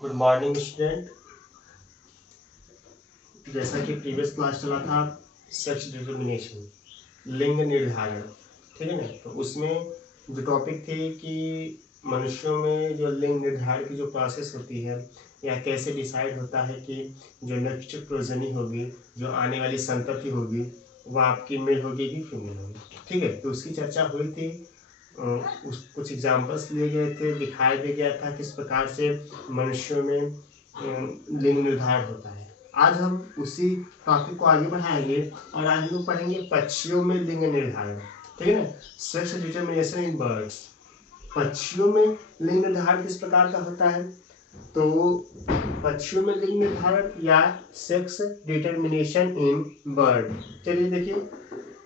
Good morning student. जैसा कि previous class चला था सेक्स डिटर्मिनेशन, लिंग निर्धारण, ठीक है ना। तो उसमें जो टॉपिक थे कि मनुष्यों में जो लिंग निर्धारण की जो प्रोसेस होती है या कैसे डिसाइड होता है कि जो नेक्स्ट प्रोजनी होगी, जो आने वाली संतति होगी, वह आपकी मेल होगी कि फीमेल होगी, ठीक है। तो उसकी चर्चा हुई थी। उस कुछ एग्जाम्पल्स लिए गए थे, दिखाया भी गया था किस प्रकार से मनुष्यों में लिंग निर्धारण होता है। आज हम उसी टॉपिक को आगे बढ़ाएंगे और आज हम लोग पढ़ेंगे पक्षियों में लिंग निर्धारण, ठीक है ना। Sex determination in birds. पक्षियों में लिंग निर्धारण किस प्रकार का होता है? तो पक्षियों में लिंग निर्धारण या सेक्स डिटर्मिनेशन इन बर्ड। चलिए देखिए,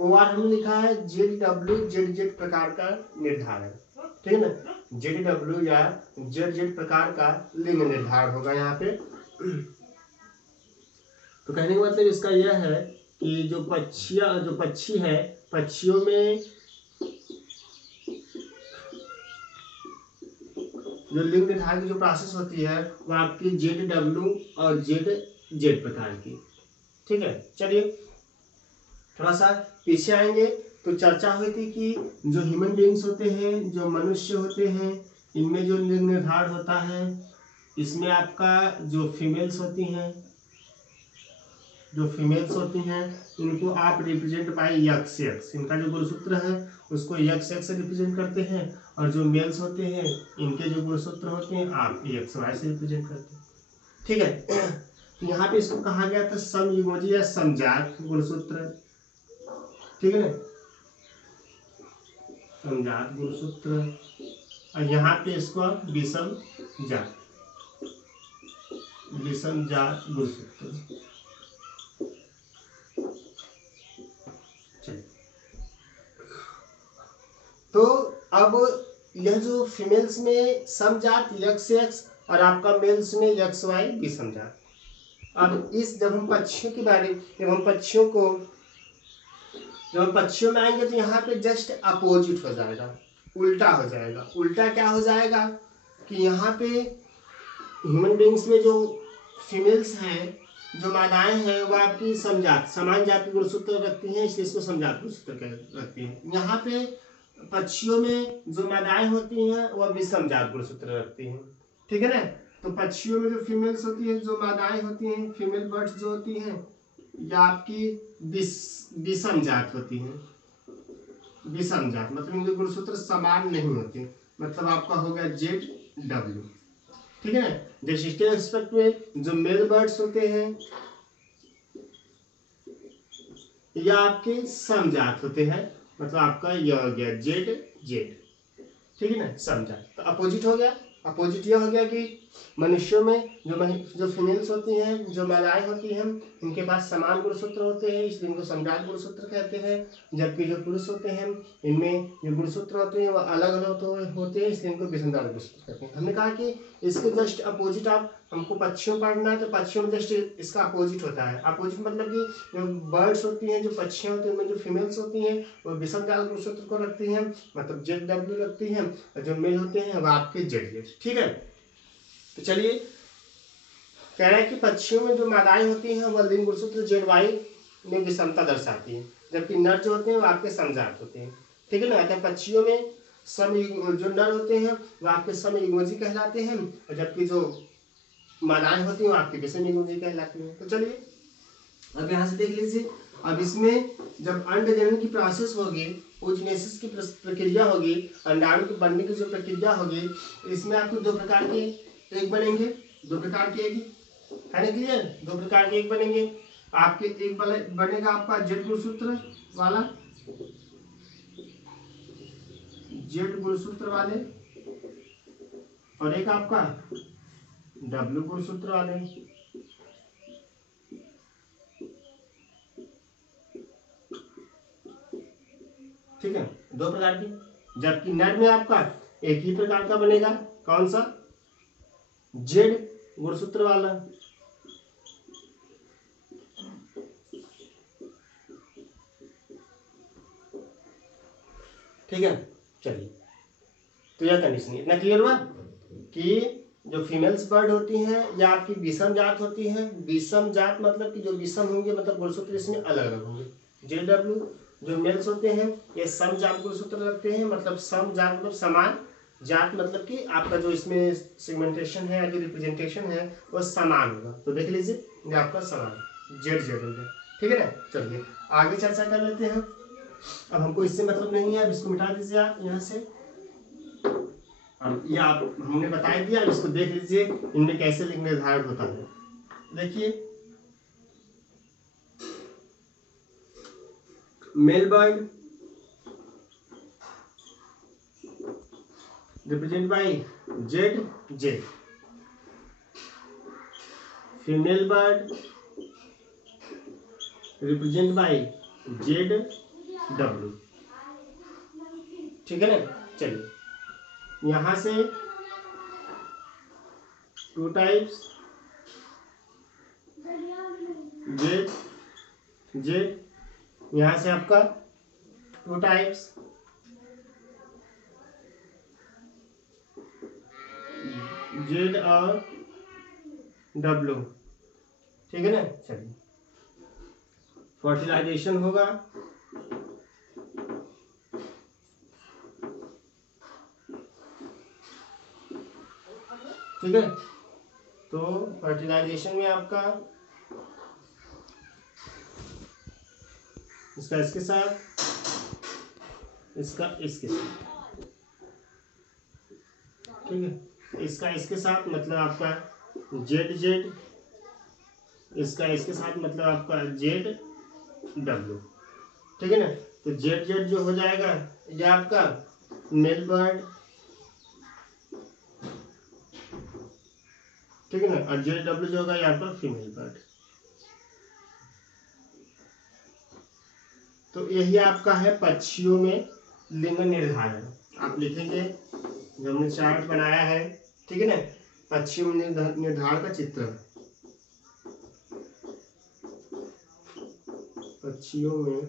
ओआर हमने लिखा है जेड प्रकार का निर्धारण, ठीक है ना। जेड या जेड प्रकार का लिंग निर्धारण होगा यहाँ पे। तो कहने का मतलब इसका यह है कि जो पक्षी है, पक्षियों में जो लिंग निर्धारण की जो प्रोसेस होती है वो आपकी जेड और जेड प्रकार की, ठीक है। चलिए थोड़ा सा पीछे आएंगे तो चर्चा हुई थी कि जो ह्यूमन बीइंग्स होते हैं, जो मनुष्य होते हैं, इनमें जो लिंग निर्धारण होता है, इसमें आपका जो फीमेल्स होती हैं इनको आप रिप्रेजेंट बाय यक्स। इनका जो गुणसूत्र है उसको यक्स से रिप्रेजेंट करते हैं, और जो मेल्स होते हैं इनके जो गुणसूत्र होते हैं आप एक्स वाई से रिप्रेजेंट करते हैं, ठीक है। तो यहाँ पे इसको कहा गया था समयुग्मजी या समजात गुणसूत्र, ठीक है, समजात गुणसूत्र। और यहाँ पे इसको विषम जात गुणसूत्र। तो अब यह जो फीमेल्स में समजात यक्स और आपका मेल्स में यक्स वाई विषम जात। अब इस जब हम पक्षियों में आएंगे तो यहाँ पे जस्ट अपोजिट हो जाएगा, उल्टा हो जाएगा। उल्टा क्या हो जाएगा कि यहाँ पे ह्यूमन बीइंग्स में जो फीमेल्स हैं, जो मादाएं हैं, वो आपकी समजात समान जाति गुणसूत्र रखती हैं, इसलिए इसको समजात गुणसूत्र रखती हैं। यहाँ पे पक्षियों में जो मादाएं होती हैं वह विषम जात गुणसूत्र रखती हैं, ठीक है ना। तो पक्षियों में जो फीमेल्स होती हैं, जो मादाएं होती हैं, फीमेल बर्ड्स जो होती हैं, या आपकी विषम जात होती हैं। विषम जात मतलब इनके गुणसूत्र समान नहीं होते, मतलब आपका हो गया जेड, ठीक है ना। जेस्टिशियल एस्पेक्ट में जो मेल बर्ड्स होते हैं या आपके समजात होते हैं, मतलब आपका यह हो गया जेड, ठीक है ना, समजात। तो अपोजिट हो गया। अपोजिट यह हो गया कि मनुष्यों में जो फीमेल्स होती हैं, जो महिलाएं होती हैं, इनके पास समान गुणसूत्र होते हैं, इसलिए इनको समजात गुणसूत्र कहते हैं। जबकि जो पुरुष होते हैं, इनमें जो गुणसूत्र होते हैं वह अलग अलग होते हैं, इसलिए इनको विषम जात गुणसूत्र कहते हैं। हमने कहा कि इसके जस्ट अपोजिट आप हमको पक्षियों पढ़ना है, तो पक्षियों में जस्ट इसका अपोजिट होता है। अपोजिट मतलब कि जो बर्ड्स होती हैं, जो पक्षियाँ होती हैं, उनमें जो फीमेल्स होती हैं वो विषम जात गुणसूत्र को रखती हैं, मतलब जेड रखती हैं, और जो मेल होते हैं वह आपके जेड, ठीक है। तो चलिए, कह रहे हैं कि पक्षियों में जो मादाएं होती हैं वह लिंग गुणसूत्र जेड वाई में विषमता दर्शाती हैं, जबकि नर जो होते हैं वो आपके समजात होते हैं, ठीक है ना। अतः पक्षियों में जो नर होते हैं वो आपके समयुग्मजी कहलाते हैं, और जबकि जो मादाएं होती हैं वो आपके विषम युग्मजी कहलाती हैं। तो चलिए अब यहाँ से देख लीजिए, अब इसमें जब अंड जनन की प्रोसेस होगी, ओजिनेसिस की प्रक्रिया होगी, अंडाणु के बनने की जो प्रक्रिया होगी, इसमें आपको दो प्रकार के एग बनेंगे। दो प्रकार के एग है ना, क्लियर। दो प्रकार के एग बनेंगे। आपके एक बनेगा आपका जेड गुणसूत्र वाला, जेड गुणसूत्र वाले, और एक आपका डब्ल्यू गुणसूत्र वाले, ठीक है, दो प्रकार की। जबकि नर में आपका एक ही प्रकार का बनेगा, कौन सा? जेड गुणसूत्र वाला, ठीक है। चलिए, तो यह कंडीशन इतना क्लियर हुआ कि जो फीमेल्स बर्ड होती हैं या आपकी विषम जात होती हैं, विषम जात मतलब कि जो विषम होंगे मतलब गुणसूत्र इसमें अलग अलग होंगे। JW जो मेल्स होते हैं ये सम जात गुणसूत्र रखते हैं, मतलब सम जात मतलब समान, जात मतलब कि आपका जो इसमें सेगमेंटेशन है या जो रिप्रेजेंटेशन है वो समान होगा। तो देख लीजिए ये आपका समान ZZ हो गया, ठीक है ना। चलिए आगे चर्चा कर लेते हैं। अब हमको इससे मतलब नहीं है, अब इसको मिटा दीजिए आप यहाँ से। अब ये आप हमने बता दिया, इसको देख लीजिए इनमें कैसे लिंग निर्धारण होता है। देखिए male bird represent by ZZ, female bird represent by ZW, ठीक है ना। चलिए यहां से 2 टाइप्स Z, यहां से आपका 2 टाइप्स Z और W, ठीक है ना। चलिए फर्टिलाइजेशन होगा, ठीक है। तो फर्टिलाइजेशन में आपका इसका इसके साथ, इसका इसके साथ, ठीक है। इसका इसके साथ मतलब आपका ZZ, इसका इसके साथ मतलब आपका ZW, ठीक है ना। तो ZZ जो हो जाएगा ये आपका मेल बर्ड, ठीक है ना, और ZW जो होगा ये आपका फीमेल बर्ड। तो यही आपका है पक्षियों में लिंग निर्धारण। आप लिखेंगे जो हमने चार्ट बनाया है, ठीक है ना, पक्षियों में निर्धारण का चित्र, पक्षियों में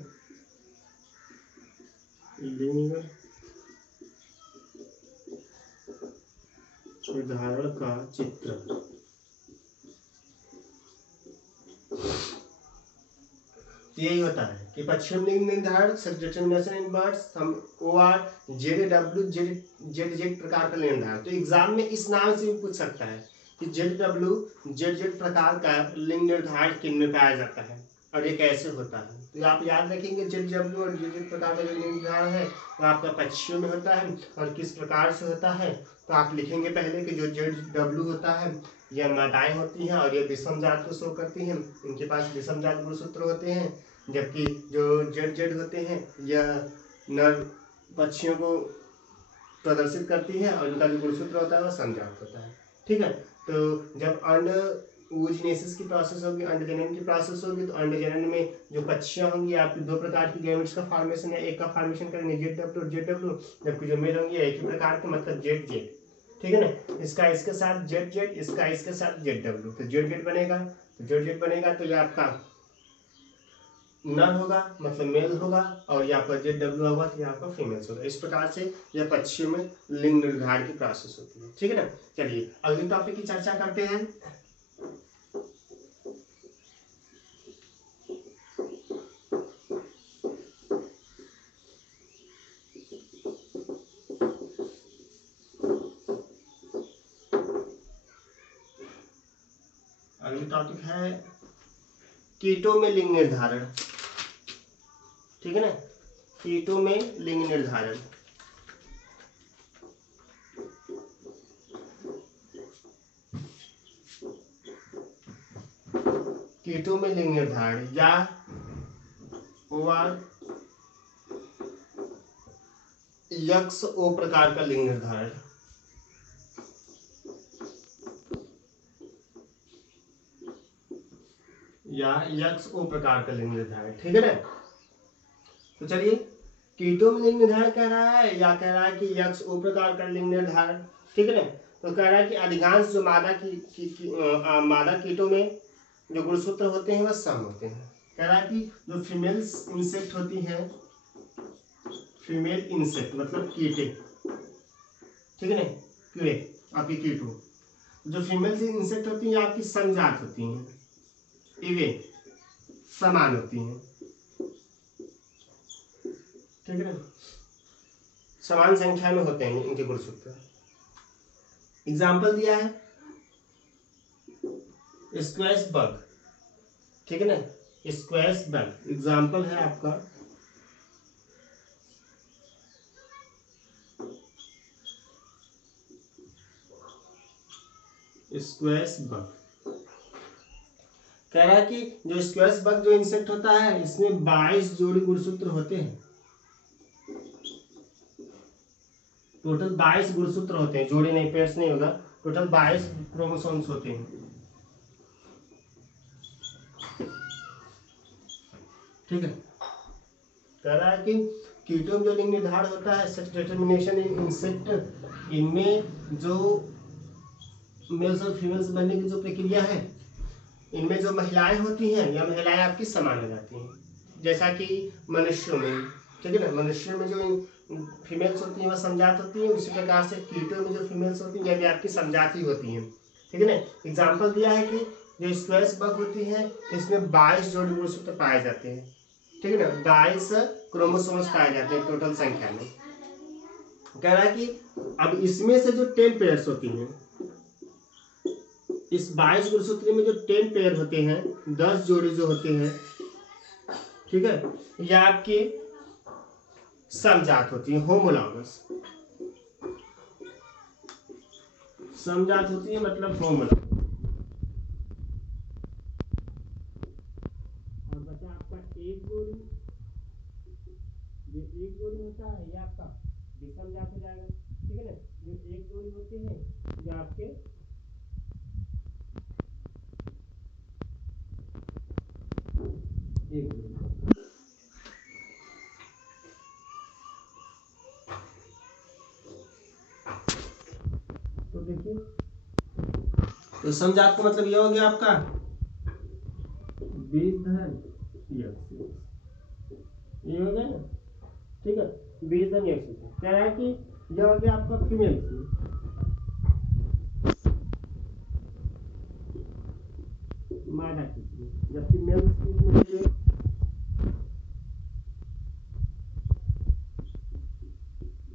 लिंग निर्धारण का चित्र। यही होता है कि पक्षियों में लिंग निर्धारण, सेक्स डिटरमिनेशन इन बर्ड्स, हम OR ZW ZZ प्रकार का लिंग निर्धारण। तो एग्जाम में इस नाम से भी पूछ सकता है कि ZW ZZ प्रकार का लिंग निर्धारण किन में पाया जाता है और ये कैसे होता है। तो आप याद रखेंगे ZW और ZZ प्रकार का जो लिंग निर्धारण है वो आपका पक्षियों में होता है और किस प्रकार से होता है। तो आप लिखेंगे पहले कि जो ZW होता है यह मादाएं होती हैं और ये विषम जात को शो करती हैं, इनके पास विषम जात गुणसूत्र होते हैं, जबकि जो ZZ होते हैं यह नर पक्षियों को प्रदर्शित करती है और इनका जो गुणसूत्र होता है वह समजात होता है, ठीक है। तो जब अंड oogenesis की प्रोसेस होगी, अंड जनन की प्रोसेस होगी, तो अंड जनन में जो पक्षियां होंगी आपकी 2 प्रकार की गैमेट्स का फॉर्मेशन या एक का फॉर्मेशन करेंगे ZW और ZW, जबकि जो मेल होंगी एक ही प्रकार के मतलब ZZ, ठीक है ना। इसका इसके साथ ZZ, इसका इसके साथ ZW, तो ZZ बनेगा, तो ZZ बनेगा तो ये आपका नर होगा मतलब मेल होगा और यहाँ पर ZW होगा तो यहाँ पर फीमेल्स होगा। इस प्रकार से यह पक्षियों में लिंग निर्धारण की प्रोसेस होती है, ठीक है ना। चलिए अगले टॉपिक की चर्चा करते हैं। अगली टॉपिक है कीटों में लिंग निर्धारण, ठीक है ना, कीटों में लिंग निर्धारण। कीटों में लिंग निर्धारण या OR XO प्रकार का लिंग निर्धारण, या XO प्रकार का लिंग निर्धारण, ठीक है ना। तो चलिए कीटों में लिंग निर्धारण कह रहा है या कह रहा है कि XO प्रकार का लिंग निर्धारण, ठीक है ना। तो कह रहा है कि अधिकांश जो मादा कीटों में जो गुणसूत्र होते हैं वह सम होते हैं। कह रहा है कि जो फीमेल्स इंसेक्ट होती हैं, फीमेल इंसेक्ट मतलब कीटे, ठीक है ना, कीड़े आपके कीटों, जो फीमेल इंसेक्ट होती हैं आपकी समजात होती हैं, इवन समान होती हैं, ठीक है ना, समान संख्या में होते हैं इनके गुणसूत्र। एग्जाम्पल दिया है स्क्वैश बग, ठीक है ना, स्क्वैश बग एग्जाम्पल है आपका स्क्वैश बग। कह रहा है कि जो स्क्वैश बग जो इंसेक्ट होता है इसमें 22 जोड़ी गुणसूत्र होते हैं, टोटल 22 गुणसूत्र होते हैं, जोड़ी नहीं, पेयर्स नहीं होगा, टोटल 22 क्रोमोसोम्स होते हैं, ठीक है। कह रहा है कि कीटों में जो लिंग निर्धारण होता है सेक्स डिटरमिनेशन इन इंसेक्ट, इनमें जो मेल्स और फीमेल्स बनने की जो प्रक्रिया है, इनमें जो महिलाएं होती हैं या महिलाएं आपकी समान हो जाती हैं, जैसा कि मनुष्यों में, ठीक है ना, मनुष्यों में जो फीमेल्स होती हैं वह समजात होती हैं, उसी प्रकार से कीटों में जो फीमेल्स होती हैं यह भी आपकी समजात ही होती हैं, ठीक है ना। एग्जाम्पल दिया है कि जो स्क्वैश बग होती है इसमें 22 जोड़ी गुणसूत्र पाए जाते हैं, ठीक है ना, 22 क्रोमोसोम्स पाए जाते हैं टोटल संख्या में। कह रहा है कि अब इसमें से जो 10 पेयर्स होती हैं, इस 22 गुणसूत्र में जो 10 पेयर होते हैं, 10 जोड़ी जो होते हैं, ठीक है, यह आपकी समजात होती है, होमोलॉगस समजात होती है, मतलब होमोलॉगस। और बचा आपका एक जोड़ी, जो एक जोड़ी होता है यह आपका विषमजात हो जाएगा, ठीक है ना, जो एक जोड़ी होते हैं जो आपके एक जोड़ी। तो देखिए, तो समजात का मतलब यह हो गया आपका 20 धन यक्ष, ये हो गया ना, ठीक है, 20 धन यक्ष। कह रहा है कि यह हो गया आपका फीमेल मादा किस्म, जबकि मेल किस्म में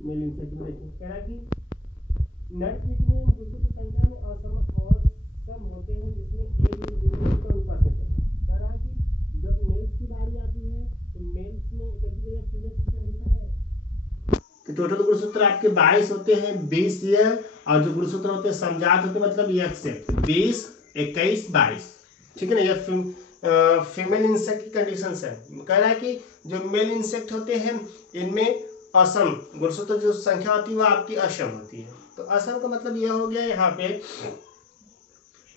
मेल इंसेक्ट में देखिए, कह रहा है कि नर कीट में गुणसूत्र संख्या में असम होते हैं, जिसमें एक गुणसूत्र अनुपस्थित है। कह रहा है कि जब मेल्स की बारी आती है तो मेल्स में देखिए फीमेल्स की कंडीशन है कि टोटल गुणसूत्र आपके 22 होते हैं, 20 ये, और जो गुणसूत्र होते हैं समजात होते हैं, मतलब ये एक्सेप्ट 20 21 22, ठीक है ना, यह फीमेल इंसेक्ट की कंडीशन है। कह रहा है कि जो मेल इंसेक्ट होते हैं इनमें असम गुणसूत्र जो संख्या होती है वो आपकी असम होती है। तो असम का मतलब यह हो गया यहाँ पे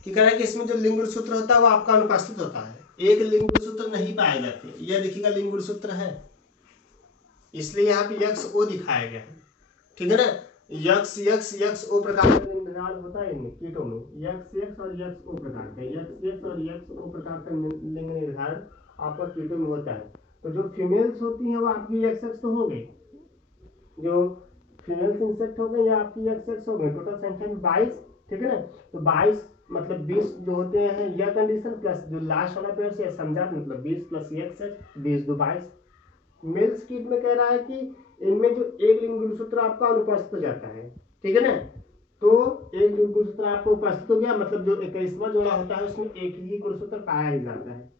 कि कह रहा है कि इसमें जो लिंग गुणसूत्र होता है वो आपका अनुपस्थित होता है, एक लिंग गुणसूत्र नहीं पाए जाते। यह देखिएगा लिंग गुणसूत्र है, इसलिए यहाँ पे यक्ष ओ दिखाया गया है, ठीक है ना, यक्ष यक्ष यक्ष ओ प्रकार का लिंग निर्धारण होता है इनमें कीटों में, यक्ष यक्ष और यक्ष ओ प्रकार का, यक्ष यक्ष और यक्ष ओ प्रकार का लिंग निर्धारण आपका कीटों में होता है। तो जो फीमेल्स होती हैं वो आपकी यक्ष यक्ष तो हो गई, जो फीमेल्स इंसेक्ट हो गए या आपकी यक्ष यक्ष हो गए, टोटल संख्या में 22, ठीक है ना। तो 22 मतलब 20 जो होते हैं यह कंडीशन, प्लस जो लास्ट वाला पेयर से समझात मतलब 20 प्लस यक्ष यक्ष 20 2 22। मेल्स कीट में कह रहा है कि इनमें जो एक लिंग गुणसूत्र आपका अनुपस्थित हो जाता है, ठीक है ना, तो एक लिंग गुणसूत्र आपको उपस्थित हो गया, मतलब जो 21वां जोड़ा होता है उसमें एक ही गुणसूत्र पाया ही जाता है,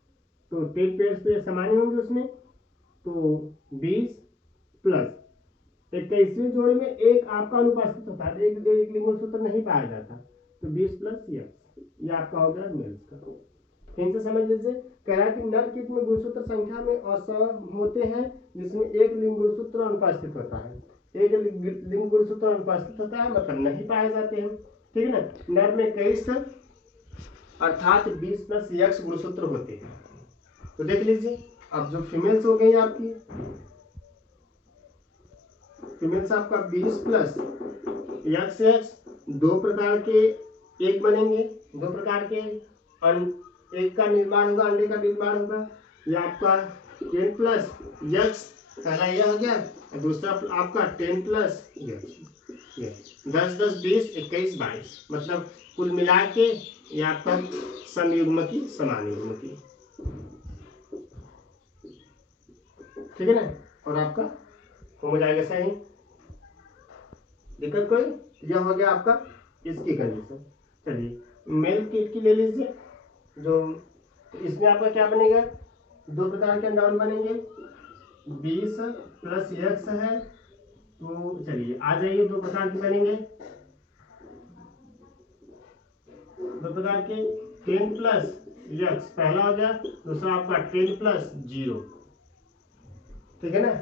तो 10 पेयर्स पे समान होंगे उसमें, तो 20 प्लस 21वीं जोड़ी में एक आपका अनुपस्थित होता है, एक लिंग गुणसूत्र नहीं पाया जाता, तो 20 प्लस ये आपका हो गया मेल्स का। फिर से समझ लीजिए, कह रहा है कि नर कीट में गुणसूत्र संख्या में असम होते हैं, जिसमें एक लिंग गुणसूत्र अनुपस्थित होता है, एक लिंग गुणसूत्र अनुपस्थित होता है मतलब नहीं पाए जाते हैं, ठीक है ना। नर में 21 अर्थात 20 प्लस यक्ष गुणसूत्र होते हैं। तो देख लीजिए, अब जो फीमेल्स हो गई आपकी, फीमेल्स आपका 20 प्लस यक्ष यक्ष दो प्रकार के एक बनेंगे, दो प्रकार के एक का निर्माण होगा, अंडे का निर्माण होगा, यह आपका 10 प्लस यक्ष पहला यह हो गया, और दूसरा आपका 10 प्लस यक्ष, 10 10 20 21 22, मतलब कुल मिला के ये आपका समयुग्मकी समानुयुग्मकी, ठीक है ना। और आपका हो जाएगा सही। दिक्कत कोई? यह हो गया आपका इसकी कंडीशन। चलिए मेल किट की ले लीजिए। जो तो इसमें आपका क्या बनेगा, दो प्रकार के अनडाउन बनेंगे, 20 प्लस x है। तो चलिए आ जाइए, दो प्रकार के बनेंगे, दो प्रकार के 10 प्लस x पहला हो गया, दूसरा आपका 10 प्लस 0, ठीक है ना।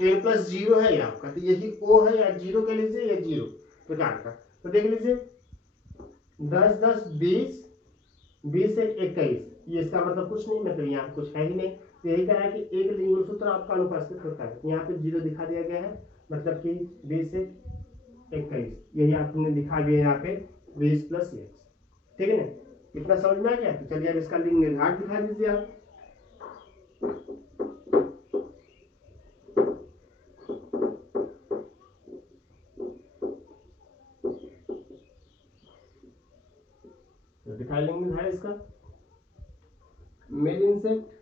10 प्लस 0 है ये आपका, तो यही o है या 0 कह लीजिए या 0 प्रकार का। तो देख लीजिए 10 10 20 20 एक 21, ये इसका मतलब कुछ नहीं, मतलब यहाँ कुछ है ही नहीं। तो यही कह रहा है कि एक लिंगुल सूत्र आपका अनुपस्थित होता है। यहाँ पे 0 दिखा दिया गया है, मतलब कि 20 एक 21, यही आपने दिखा दिया यहाँ पे 20 प्लस x, ठीक है ना। इतना समझ में आ गया। तो चलिए अब इसका लिंग निर्धारक दिखा दीजिए आप। तो दिखाई लिंग निर्धारक इसका, मेल इंसेक्ट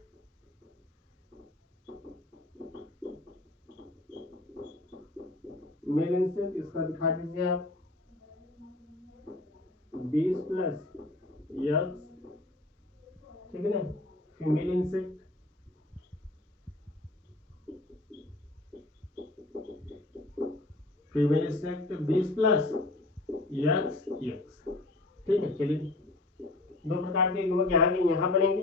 इसका दिखा दीजिए आप 20 प्लस x, ठीक है ना। Female insect female insect 20 plus x, ठीक है। चलिए दो प्रकार के युग्मक यहाँ के यहाँ बनेंगे,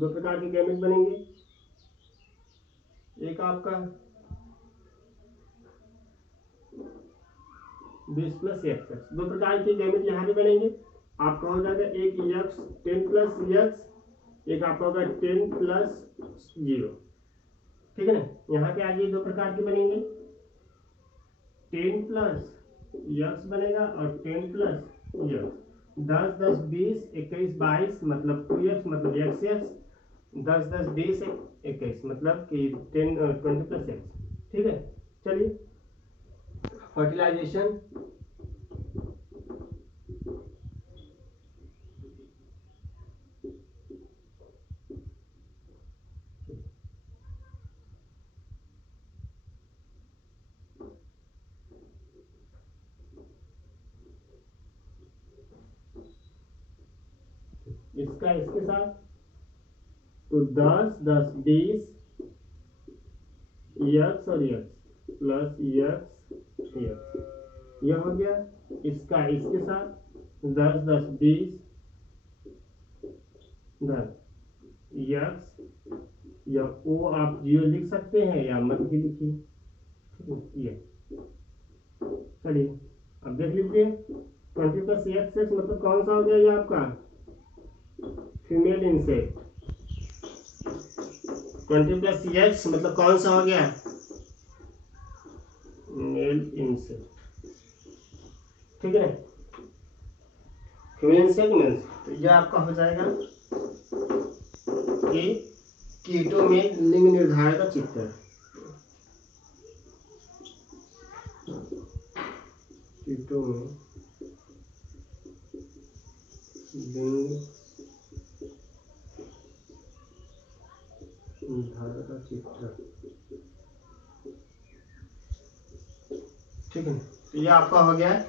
दो प्रकार के गैमेट बनेंगे। एक आपका 20 प्लस x, दो प्रकार के गैमेट यहाँ पे बनेंगे। आपका हो जाएगा एक x 10 प्लस x, एक आपका होगा 10 प्लस 0, ठीक है ना। यहाँ पे आगे दो प्रकार के बनेंगे, 10 प्लस x बनेगा और 10 प्लस x, 10 10 20 21 22, मतलब 2x मतलब x, 10 10 20 21, मतलब कि 10 20 प्लस x, ठीक है। चलिए फर्टिलाइजेशन, इसका इसके साथ, तो 10 10 20 x और x प्लस x, यह हो गया। इसका इसके साथ 10 10 20 10 x, या o आप 0 लिख सकते हैं या मत भी लिखिए, ये। चलिए अब देख लीजिए 20 प्लस x मतलब कौन सा हो गया ये आपका फीमेल इंसेक्ट, 20 प्लस x मतलब कौन सा हो गया मेल इंसेक्ट, ठीक है। फीमेल इंसेक्ट मेल, तो यह आपका हो जाएगा कि कीटों में लिंग निर्धारक का चित्र, कीटों में लिंग निर्धारक का चित्र, ठीक है। तो यह आपका हो गया